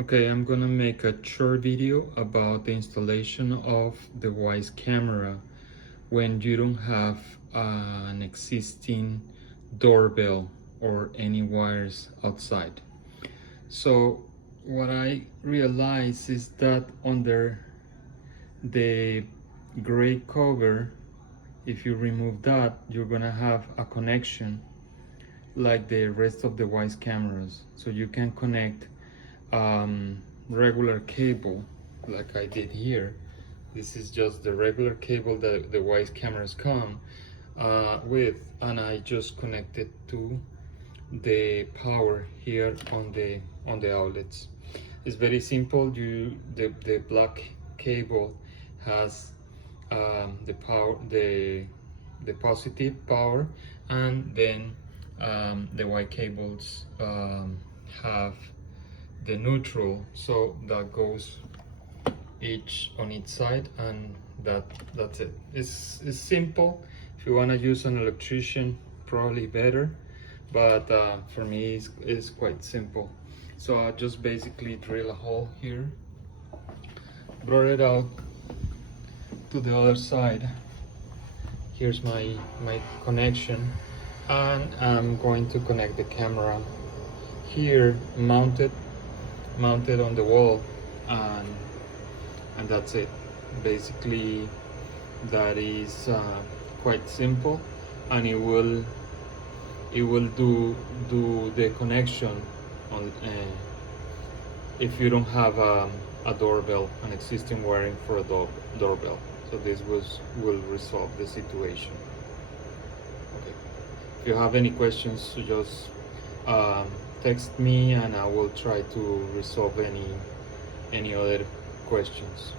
Okay, I'm gonna make a short video about the installation of the WYZE camera when you don't have an existing doorbell or any wires outside. So what I realized is that under the gray cover, if you remove that, you're gonna have a connection like the rest of the WYZE cameras. So you can connect regular cable like I did here. This is just the regular cable that the WYZE cameras come with, and I just connected to the power here on the outlets. It's very simple. The black cable has the positive power, and then the white cables have the neutral, so that goes each on each side, and that's it. It's simple. If you want to use an electrician, probably better, but for me it's quite simple. So I just basically drill a hole here, brought it out to the other side. Here's my connection, and I'm going to connect the camera here, mounted on the wall, and that's it. Basically that is quite simple, and it will do the connection on if you don't have a doorbell, an existing wiring for a doorbell. So this will resolve the situation. Okay. If you have any questions, just text me, and I will try to resolve any other questions.